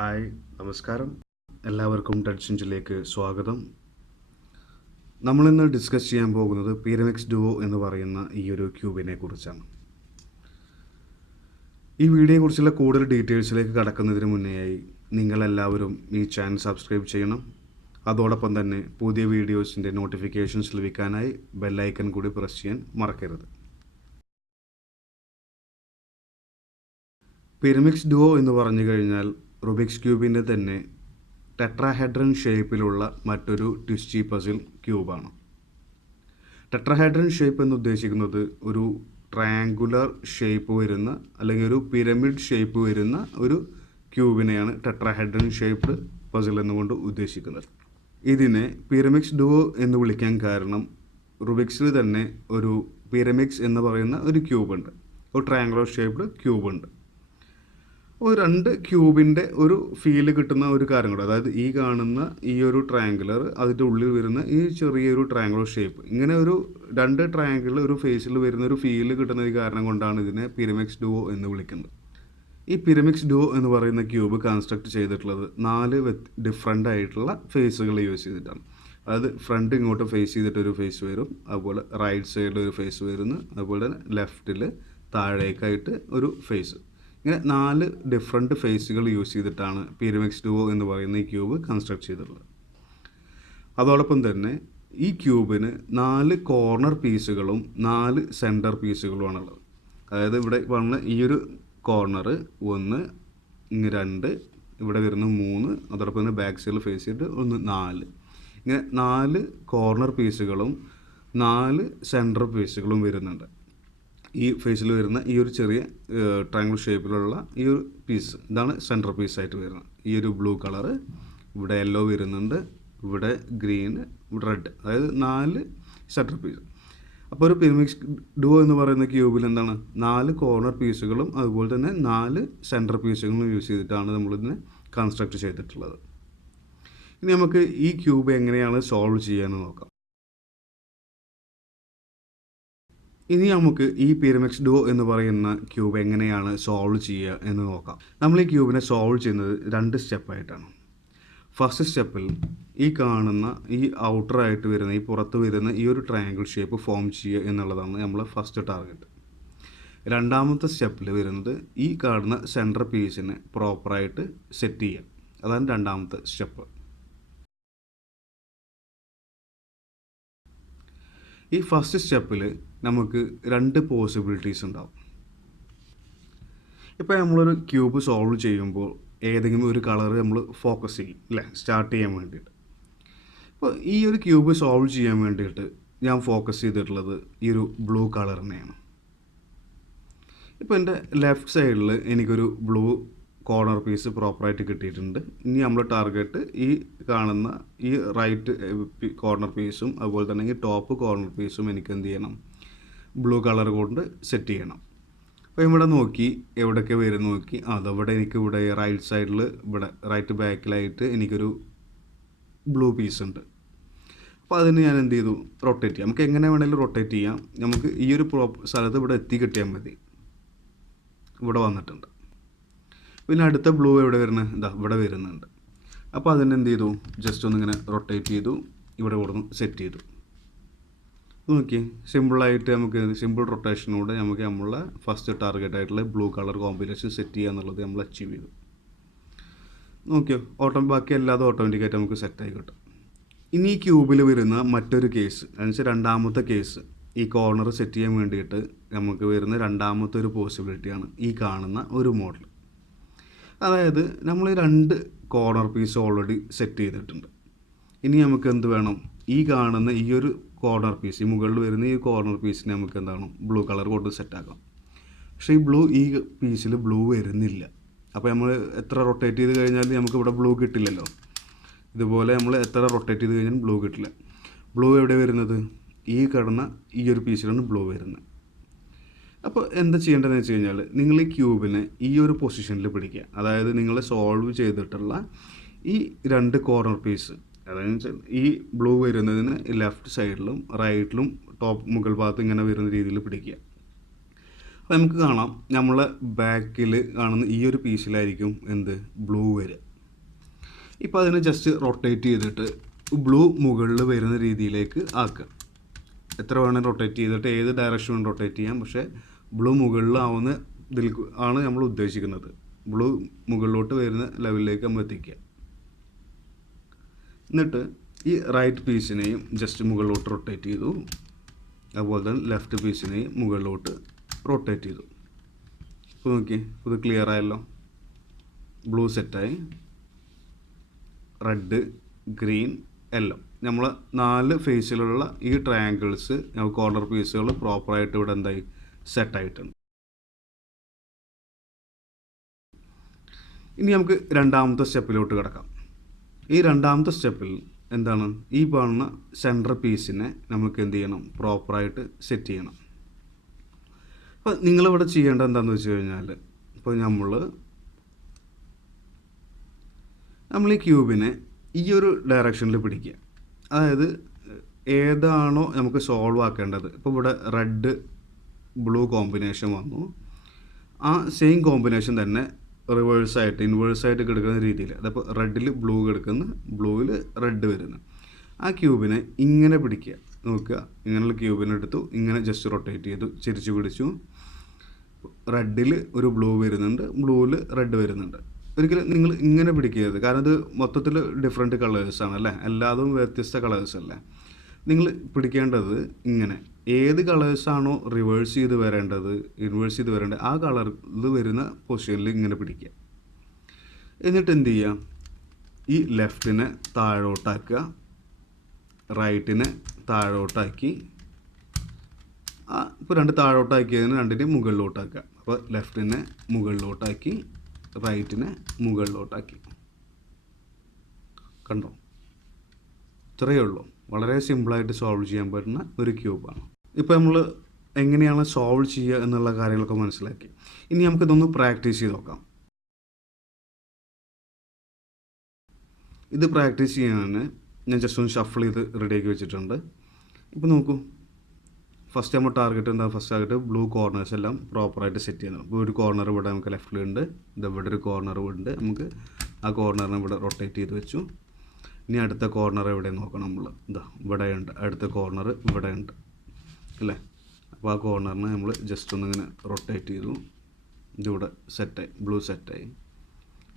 Hi നമസ്കാരം, എല്ലാവർക്കും DeadCinchലേക്ക് സ്വാഗതം. നമ്മളിന്ന് ഡിസ്കസ് ചെയ്യാൻ പോകുന്നത് Pyraminx Duo എന്ന് പറയുന്ന ഈ ഒരു ക്യൂബിനെ കുറിച്ചാണ്. ഈ വീഡിയോയെക്കുറിച്ചുള്ള കൂടുതൽ ഡീറ്റെയിൽസിലേക്ക് കടക്കുന്നതിന് മുന്നേയായി നിങ്ങളെല്ലാവരും ഈ ചാനൽ സബ്സ്ക്രൈബ് ചെയ്യണം. അതോടൊപ്പം തന്നെ പുതിയ വീഡിയോസിൻ്റെ നോട്ടിഫിക്കേഷൻസ് ലഭിക്കാനായി ബെല്ലൈക്കൺ കൂടി പ്രസ് ചെയ്യാൻ മറക്കരുത്. Pyraminx Duo എന്ന് പറഞ്ഞു കഴിഞ്ഞാൽ റുബിക്സ് ക്യൂബിൻ്റെ തന്നെ ടെട്രാഹെഡ്രൻ ഷേപ്പിലുള്ള മറ്റൊരു ട്വിസ്റ്റി പസിൽ ക്യൂബാണ്. ടെട്രാഹെഡ്രൻ ഷേപ്പ് എന്ന് ഉദ്ദേശിക്കുന്നത് ഒരു ട്രയാങ്കുലർ ഷേപ്പ് വരുന്ന അല്ലെങ്കിൽ ഒരു പിരമിഡ് ഷേപ്പ് വരുന്ന ഒരു ക്യൂബിനെയാണ് ടെട്രാഹെഡ്രൻ ഷേപ്ഡ് പസിൽ എന്നുകൊണ്ട് ഉദ്ദേശിക്കുന്നത്. ഇതിനെ Pyraminx Duo എന്ന് വിളിക്കാൻ കാരണം റുബിക്സിൽ തന്നെ ഒരു പിരമിക്സ് എന്ന് പറയുന്ന ഒരു ക്യൂബുണ്ട്, ഒരു ട്രയാങ്കുലർ ഷേപ്ഡ് ക്യൂബുണ്ട്. ഒരു രണ്ട് ക്യൂബിൻ്റെ ഒരു ഫീല് കിട്ടുന്ന ഒരു കാര്യം കൂടെ, അതായത് ഈ കാണുന്ന ഈ ഒരു ട്രയാങ്കുലർ, അതിൻ്റെ ഉള്ളിൽ വരുന്ന ഈ ചെറിയൊരു ട്രയാങ്കുലർ ഷേപ്പ്, ഇങ്ങനെ ഒരു രണ്ട് ട്രയാങ്കിൾ ഒരു ഫേസിൽ വരുന്ന ഒരു ഫീല് കിട്ടുന്ന ഒരു കാരണം കൊണ്ടാണ് ഇതിനെ Pyraminx Duo എന്ന് വിളിക്കുന്നത്. ഈ Pyraminx Duo എന്ന് പറയുന്ന ക്യൂബ് കൺസ്ട്രക്ട് ചെയ്തിട്ടുള്ളത് 4 ഡിഫറെൻ്റ് ആയിട്ടുള്ള ഫേസുകൾ യൂസ് ചെയ്തിട്ടാണ്. അതായത് ഫ്രണ്ട് ഇങ്ങോട്ട് ഫേസ് ചെയ്തിട്ടൊരു ഫേസ് വരും, അതുപോലെ റൈറ്റ് സൈഡിൽ ഒരു ഫേസ് വരുന്നു, അതുപോലെ തന്നെ ലെഫ്റ്റിൽ താഴേക്കായിട്ട് ഒരു ഫേസ്. ഇങ്ങനെ 4 ഡിഫറെൻറ്റ് ഫേസുകൾ യൂസ് ചെയ്തിട്ടാണ് Pyraminx Duo എന്ന് പറയുന്ന ഈ ക്യൂബ് കൺസ്ട്രക്ട് ചെയ്തിട്ടുള്ളത്. അതോടൊപ്പം തന്നെ ഈ ക്യൂബിന് 4 കോർണർ പീസുകളും 4 സെൻറ്റർ പീസുകളുമാണുള്ളത്. അതായത് ഇവിടെ വന്ന ഈ ഒരു കോർണർ 1, 2, ഇവിടെ വരുന്ന 3, അതോടൊപ്പം തന്നെ ബാക്ക് സൈഡിൽ ഫേസ് ചെയ്തിട്ട് 4. ഇങ്ങനെ 4 കോർണർ പീസുകളും 4 സെൻറ്റർ പീസുകളും വരുന്നുണ്ട്. ഈ ഫേസിൽ വരുന്ന ഈ ഒരു ചെറിയ ട്രയാങ്കിൾ ഷേപ്പിലുള്ള ഈ ഒരു പീസ്, ഇതാണ് സെൻറ്റർ പീസായിട്ട് വരുന്നത്. ഈ ഒരു ബ്ലൂ കളറ്, ഇവിടെ യെല്ലോ വരുന്നുണ്ട്, ഇവിടെ ഗ്രീൻ, ഇവിടെ റെഡ്, അതായത് 4 സെൻറ്റർ പീസ്. അപ്പോൾ ഒരു Pyraminx Duo എന്ന് പറയുന്ന ക്യൂബിൽ എന്താണ് 4 കോർണർ പീസുകളും അതുപോലെ തന്നെ 4 സെൻറ്റർ പീസുകളും യൂസ് ചെയ്തിട്ടാണ് നമ്മളിതിനെ കൺസ്ട്രക്ട് ചെയ്തിട്ടുള്ളത്. ഇനി നമുക്ക് ഈ ക്യൂബ് എങ്ങനെയാണ് സോൾവ് ചെയ്യാമെന്ന് നോക്കാം. ഇനി നമുക്ക് ഈ Pyraminx Duo എന്ന് പറയുന്ന ക്യൂബ് എങ്ങനെയാണ് സോൾവ് ചെയ്യുക എന്ന് നോക്കാം. നമ്മൾ ഈ ക്യൂബിനെ സോൾവ് ചെയ്യുന്നത് 2 സ്റ്റെപ്പായിട്ടാണ്. ഫസ്റ്റ് സ്റ്റെപ്പിൽ ഈ കാണുന്ന ഈ ഔട്ടറായിട്ട് വരുന്ന ഈ പുറത്ത് വരുന്ന ഈ ഒരു ട്രയാങ്കിൾ ഷേപ്പ് ഫോം ചെയ്യുക എന്നുള്ളതാണ് നമ്മൾ ഫസ്റ്റ് ടാർഗറ്റ്. രണ്ടാമത്തെ സ്റ്റെപ്പിൽ വരുന്നത് ഈ കാണുന്ന സെൻറ്റർ പീസിനെ പ്രോപ്പറായിട്ട് സെറ്റ് ചെയ്യുക, അതാണ് രണ്ടാമത്തെ സ്റ്റെപ്പ്. ഈ ഫസ്റ്റ് സ്റ്റെപ്പിൽ നമുക്ക് 2 പോസിബിലിറ്റീസ് ഉണ്ടാവും. ഇപ്പോൾ നമ്മളൊരു ക്യൂബ് സോൾവ് ചെയ്യുമ്പോൾ ഏതെങ്കിലും ഒരു കളർ നമ്മൾ ഫോക്കസ് ചെയ്യും അല്ലേ, സ്റ്റാർട്ട് ചെയ്യാൻ വേണ്ടിയിട്ട്. അപ്പോൾ ഈ ഒരു ക്യൂബ് സോൾവ് ചെയ്യാൻ വേണ്ടിയിട്ട് ഞാൻ ഫോക്കസ് ചെയ്തിട്ടുള്ളത് ഈ ഒരു ബ്ലൂ കളറിനെയാണ്. ഇപ്പോൾ എൻ്റെ ലെഫ്റ്റ് സൈഡിൽ എനിക്കൊരു ബ്ലൂ കോർണർ പീസ് പ്രോപ്പറായിട്ട് കിട്ടിയിട്ടുണ്ട്. ഇനി നമ്മൾ ടാർഗറ്റ് ഈ കാണുന്ന ഈ റൈറ്റ് കോർണർ പീസും അതുപോലെ തന്നെ ഈ ടോപ്പ് കോർണർ പീസും എനിക്ക് എന്ത് ചെയ്യണം, ബ്ലൂ കളർ കൊണ്ട് സെറ്റ് ചെയ്യണം. അപ്പോൾ ഇവിടെ നോക്കി എവിടെയൊക്കെ വരും നോക്കി, അതവിടെ എനിക്ക് ഇവിടെ റൈറ്റ് സൈഡിൽ ഇവിടെ റൈറ്റ് ബാക്കിലായിട്ട് എനിക്കൊരു ബ്ലൂ പീസ് ഉണ്ട്. അപ്പോൾ അതിന് ഞാൻ എന്ത് ചെയ്തു, റൊട്ടേറ്റ് ചെയ്യാം. നമുക്ക് എങ്ങനെ വേണമെങ്കിലും റൊട്ടേറ്റ് ചെയ്യാം. നമുക്ക് ഈ ഒരു സ്ഥലത്ത് ഇവിടെ എത്തി കിട്ടിയാൽ മതി. ഇവിടെ വന്നിട്ടുണ്ട്. പിന്നെ അടുത്ത ബ്ലൂ എവിടെ വരുന്നത്, ഇതാ ഇവിടെ വരുന്നുണ്ട്. അപ്പോൾ അതിനെന്ത് ചെയ്തു, ജസ്റ്റ് ഒന്നിങ്ങനെ റൊട്ടേറ്റ് ചെയ്തു, ഇവിടെ കൊടുന്നു സെറ്റ് ചെയ്തു. നോക്കി സിമ്പിളായിട്ട് നമുക്ക് സിമ്പിൾ റൊട്ടേഷനോടെ നമുക്ക് നമ്മളെ ഫസ്റ്റ് ടാർഗറ്റ് ആയിട്ടുള്ള ബ്ലൂ കളർ കോമ്പിനേഷൻ സെറ്റ് ചെയ്യുക എന്നുള്ളത് നമ്മൾ അച്ചീവ് ചെയ്തു. നോക്കിയോ, ബാക്കി എല്ലാതും ഓട്ടോമാറ്റിക്കായിട്ട് നമുക്ക് സെറ്റായി കിട്ടും. ഇനി ഈ ക്യൂബിൽ വരുന്ന മറ്റൊരു കേസ് എന്നുവെച്ചാൽ രണ്ടാമത്തെ കേസ്, ഈ കോർണർ സെറ്റ് ചെയ്യാൻ വേണ്ടിയിട്ട് നമുക്ക് വരുന്ന രണ്ടാമത്തെ ഒരു പോസിബിലിറ്റിയാണ് ഈ കാണുന്ന ഒരു മോഡൽ. അതായത് നമ്മൾ 2 കോർണർ പീസ് ഓൾറെഡി സെറ്റ് ചെയ്തിട്ടുണ്ട്. ഇനി നമുക്ക് എന്ത് വേണം, ഈ കാണുന്ന ഈ ഒരു കോർണർ പീസ്, ഈ മുകളിൽ വരുന്ന ഈ കോർണർ പീസിനെ നമുക്ക് എന്താണ് ബ്ലൂ കളർ കൊണ്ട് സെറ്റാക്കാം. പക്ഷേ ഈ പീസിൽ ബ്ലൂ വരുന്നില്ല. അപ്പോൾ നമ്മൾ എത്ര റൊട്ടേറ്റ് ചെയ്ത് കഴിഞ്ഞാൽ നമുക്ക് ഇവിടെ ബ്ലൂ കിട്ടില്ലല്ലോ. ഇതുപോലെ നമ്മൾ എത്ര റൊട്ടേറ്റ് ചെയ്ത് കഴിഞ്ഞാൽ ബ്ലൂ കിട്ടില്ല. ബ്ലൂ എവിടെ വരുന്നത്, ഈ കിടന്ന ഈ ഒരു പീസിലാണ് ബ്ലൂ വരുന്നത്. അപ്പോൾ എന്താ ചെയ്യേണ്ടതെന്ന് വെച്ച് കഴിഞ്ഞാൽ നിങ്ങൾ ഈ ക്യൂബിനെ ഈ ഒരു പൊസിഷനിൽ പിടിക്കുക. അതായത് നിങ്ങൾ സോൾവ് ചെയ്തിട്ടുള്ള ഈ 2 കോർണർ പീസ്, അതായത് ഈ ബ്ലൂ വരുന്നതിന് ലെഫ്റ്റ് സൈഡിലും റൈറ്റിലും ടോപ്പ് മുകൾ ഭാഗത്ത് ഇങ്ങനെ വരുന്ന രീതിയിൽ പിടിക്കുക. അപ്പോൾ നമുക്ക് കാണാം നമ്മളെ ബാക്കിൽ കാണുന്ന ഈ ഒരു പീസിലായിരിക്കും എന്ത് ബ്ലൂ വരിക. ഇപ്പോൾ അതിനെ ജസ്റ്റ് റൊട്ടേറ്റ് ചെയ്തിട്ട് ബ്ലൂ മുകളിൽ വരുന്ന രീതിയിലേക്ക് ആക്കുക. എത്ര വേണമെങ്കിൽ റൊട്ടേറ്റ് ചെയ്തിട്ട് ഏത് ഡയറക്ഷൻ വേണം റൊട്ടേറ്റ് ചെയ്യാം, പക്ഷേ ബ്ലൂ മുകളിലാവുന്ന ഇതിൽ ആണ് നമ്മൾ ഉദ്ദേശിക്കുന്നത്. ബ്ലൂ മുകളിലോട്ട് വരുന്ന ലെവലിലേക്ക് നമ്മൾ എത്തിക്കുക. എന്നിട്ട് ഈ റൈറ്റ് പീസിനെയും ജസ്റ്റ് മുകളിലോട്ട് റൊട്ടേറ്റ് ചെയ്തു. അതുപോലെ തന്നെ ലെഫ്റ്റ് പീസിനെയും മുകളിലോട്ട് റൊട്ടേറ്റ് ചെയ്തു. ഇപ്പോൾ നോക്കി, ഇത് ക്ലിയർ ആയല്ലോ. ബ്ലൂ സെറ്റായി, റെഡ്, ഗ്രീൻ, യെല്ലോ. നമ്മൾ 4 ഫേസിലുള്ള ഈ ട്രയാങ്കിൾസ് കോർണർ പീസുകൾ പ്രോപ്പറായിട്ട് ഇവിടെ എന്തായി സെറ്റായിട്ടുണ്ട്. ഇനി നമുക്ക് രണ്ടാമത്തെ സ്റ്റെപ്പിലോട്ട് കിടക്കാം. ഈ രണ്ടാമത്തെ സ്റ്റെപ്പിൽ എന്താണ്, ഈ കാണുന്ന സെൻറ്റർ പീസിനെ നമുക്ക് എന്ത് ചെയ്യണം, പ്രോപ്പറായിട്ട് സെറ്റ് ചെയ്യണം. അപ്പോൾ നിങ്ങളിവിടെ ചെയ്യേണ്ടത് എന്താണെന്ന് വെച്ച് കഴിഞ്ഞാൽ, ഇപ്പോൾ നമ്മൾ ഈ ക്യൂബിനെ ഈ ഒരു ഡയറക്ഷനിൽ പിടിക്കുക. അതായത് ഏതാണോ നമുക്ക് സോൾവ് ആക്കേണ്ടത്, ഇപ്പോൾ ഇവിടെ റെഡ് ബ്ലൂ കോമ്പിനേഷൻ വന്നു, ആ സെയിം കോമ്പിനേഷൻ തന്നെ റിവേഴ്സായിട്ട് ഇൻവേഴ്സായിട്ട് കിടക്കുന്ന രീതിയിൽ, അതപ്പോൾ റെഡിൽ ബ്ലൂ കിടക്കുന്ന, ബ്ലൂവിൽ റെഡ് വരുന്നു. ആ ക്യൂബിനെ ഇങ്ങനെ പിടിക്കുക. നോക്കുക, ഇങ്ങനെയുള്ള ക്യൂബിനെ എടുത്തു, ഇങ്ങനെ ജസ്റ്റ് റൊട്ടേറ്റ് ചെയ്തു, ചിരിച്ചു പിടിച്ചു. റെഡിൽ ഒരു ബ്ലൂ വരുന്നുണ്ട്, ബ്ലൂവിൽ റെഡ് വരുന്നുണ്ട്. ഒരിക്കലും നിങ്ങൾ ഇങ്ങനെ പിടിക്കരുത്, കാരണം ഇത് മൊത്തത്തിൽ ഡിഫറെൻറ്റ് കളേഴ്സാണ് അല്ലേ, എല്ലാതും വ്യത്യസ്ത കളേഴ്സ് അല്ലേ. നിങ്ങൾ പിടിക്കേണ്ടത് ഇങ്ങനെ, ഏത് കളേഴ്സാണോ റിവേഴ്സ് ചെയ്ത് വരേണ്ടത്, ഇൻവേഴ്സ് ചെയ്ത് വരേണ്ടത്, ആ കളറിൽ വരുന്ന പൊസിഷനിൽ ഇങ്ങനെ പിടിക്കുക. എന്നിട്ട് എന്ത് ചെയ്യുക, ഈ ലെഫ്റ്റിനെ താഴോട്ടാക്കുക, റൈറ്റിനെ താഴോട്ടാക്കി, ഇപ്പോൾ 2 താഴോട്ടാക്കിയതിന് 2നെയും മുകളിലോട്ടാക്കുക. അപ്പോൾ ലെഫ്റ്റിനെ മുകളിലോട്ടാക്കി, റൈറ്റിനെ മുകളിലോട്ടാക്കി. കണ്ടോ, ഇത്രയേ ഉള്ളൂ. വളരെ സിമ്പിളായിട്ട് സോൾവ് ചെയ്യാൻ പറ്റുന്ന ഒരു ക്യൂബാണ്. ഇപ്പോൾ നമ്മൾ എങ്ങനെയാണ് സോൾവ് ചെയ്യുക എന്നുള്ള കാര്യങ്ങളൊക്കെ മനസ്സിലാക്കി. ഇനി നമുക്കിതൊന്ന് പ്രാക്ടീസ് ചെയ്ത് നോക്കാം. ഇത് പ്രാക്ടീസ് ചെയ്യാൻ ഞാൻ ജസ്റ്റ് ഒന്ന് ഷഫിൾ ചെയ്ത് റെഡിയാക്കി വെച്ചിട്ടുണ്ട്. ഇപ്പോൾ നോക്കൂ, ഫസ്റ്റ് നമ്മൾ ടാർഗറ്റ് എന്താ, ഫസ്റ്റ് ടാർഗറ്റ് ബ്ലൂ കോർണേഴ്സ് എല്ലാം പ്രോപ്പറായിട്ട് സെറ്റ് ചെയ്യുന്നത്. ഇപ്പോൾ ഒരു കോർണർ ഇവിടെ നമുക്ക് ലെഫ്റ്റിലുണ്ട്, ഇവിടെ ഒരു കോർണർ ഉണ്ട്, നമുക്ക് ആ കോർണറിനെ ഇവിടെ റൊട്ടേറ്റ് ചെയ്ത് വെച്ചു. ഇനി അടുത്ത കോർണർ എവിടെ നോക്കണം നമ്മൾ, ഇവിടെ ഉണ്ട്, അടുത്ത കോർണർ ഇവിടെ ഉണ്ട് അല്ലേ. അപ്പോൾ ആ കോർണറിനെ നമ്മൾ ജസ്റ്റ് ഒന്നിങ്ങനെ റൊട്ടേറ്റ് ചെയ്തു, ഇതിവിടെ സെറ്റായി, ബ്ലൂ സെറ്റായി.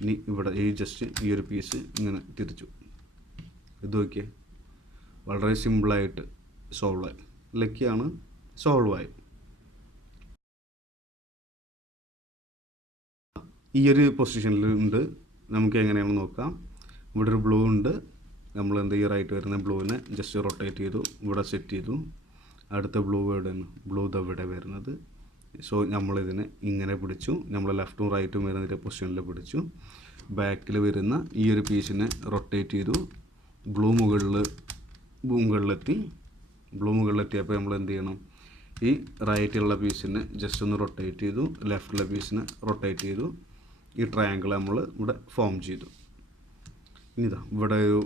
ഇനി ഇവിടെ ഈ ഒരു പീസ് ഇങ്ങനെ തിരിച്ചു. ഇത് നോക്കിയേ, വളരെ സിമ്പിളായിട്ട് സോൾവായി. ലക്കിയാണ്, സോൾവായി. ഈ ഒരു പൊസിഷനിലുണ്ട്, നമുക്ക് എങ്ങനെയാണെന്ന് നോക്കാം. ഇവിടെ ഒരു ബ്ലൂ ഉണ്ട്, നമ്മൾ എന്ത് ഈ റൈറ്റ് വരുന്ന ബ്ലൂവിനെ ജസ്റ്റ് റൊട്ടേറ്റ് ചെയ്തു, ഇവിടെ സെറ്റ് ചെയ്തു. അടുത്ത ബ്ലൂ എവിടെയാണ്, ബ്ലൂ ഇവിടെ വരുന്നത്. സോ നമ്മളിതിനെ ഇങ്ങനെ പിടിച്ചു, നമ്മൾ ലെഫ്റ്റും റൈറ്റും വരുന്ന പൊസിഷനിൽ പിടിച്ചു. ബാക്കിൽ വരുന്ന ഈ ഒരു പീസിനെ റൊട്ടേറ്റ് ചെയ്തു, ബ്ലൂ മുകളിലെത്തി. ബ്ലൂ മുകളിലെത്തിയപ്പോൾ നമ്മൾ എന്ത് ചെയ്യണം, ഈ റൈറ്റുള്ള പീസിനെ ജസ്റ്റ് ഒന്ന് റൊട്ടേറ്റ് ചെയ്തു, ലെഫ്റ്റുള്ള പീസിനെ റൊട്ടേറ്റ് ചെയ്തു. ഈ ട്രയാങ്കിൾ നമ്മൾ ഇവിടെ ഫോം ചെയ്തു. ഇനി ഇവിടെ ഒരു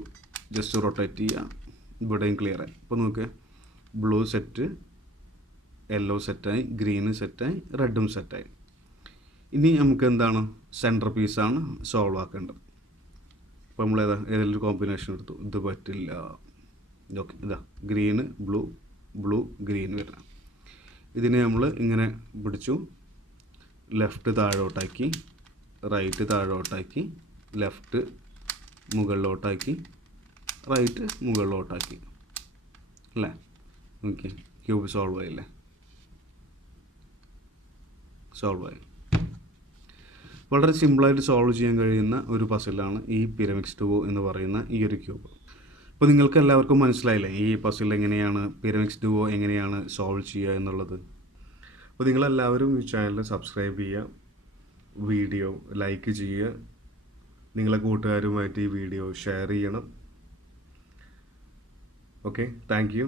ജസ്റ്റ് റൊട്ടേറ്റ് ചെയ്യുക, ഇവിടെയും ക്ലിയറായി. ഇപ്പോൾ നോക്കുക, ബ്ലൂ സെറ്റ്, യെല്ലോ സെറ്റായി, ഗ്രീന് സെറ്റായി, റെഡും സെറ്റായി. ഇനി നമുക്ക് എന്താണ്, സെൻറ്റർ പീസാണ് സോൾവ് ആക്കേണ്ടത്. അപ്പോൾ നമ്മൾ ഏതെങ്കിലും ഒരു കോമ്പിനേഷൻ എടുത്തു, ഇത് പറ്റില്ല. ഓക്കെ, ഗ്രീന് ബ്ലൂ ഗ്രീൻ വരണം. ഇതിനെ നമ്മൾ ഇങ്ങനെ പിടിച്ചു, ലെഫ്റ്റ് താഴോട്ടാക്കി, റൈറ്റ് താഴോട്ടാക്കി, ലെഫ്റ്റ് മുകളിലോട്ടാക്കി, റൈറ്റ് മുകളിലോട്ടാക്കി അല്ലേ. ഓക്കെ, ക്യൂബ് സോൾവ് ആയില്ലേ, സോൾവായി. വളരെ സിമ്പിളായിട്ട് സോൾവ് ചെയ്യാൻ കഴിയുന്ന ഒരു പസിലാണ് ഈ Pyraminx Duo എന്ന് പറയുന്ന ഈ ഒരു ക്യൂബ്. അപ്പോൾ നിങ്ങൾക്ക് എല്ലാവർക്കും മനസ്സിലായില്ലേ ഈ പസിൽ എങ്ങനെയാണ്, Pyraminx Duo എങ്ങനെയാണ് സോൾവ് ചെയ്യുക എന്നുള്ളത്. അപ്പോൾ നിങ്ങളെല്ലാവരും ഈ ചാനൽ സബ്സ്ക്രൈബ് ചെയ്യുക, വീഡിയോ ലൈക്ക് ചെയ്യുക, നിങ്ങളെ കൂട്ടുകാരുമായിട്ട് ഈ വീഡിയോ ഷെയർ ചെയ്യണം. Okay, thank you.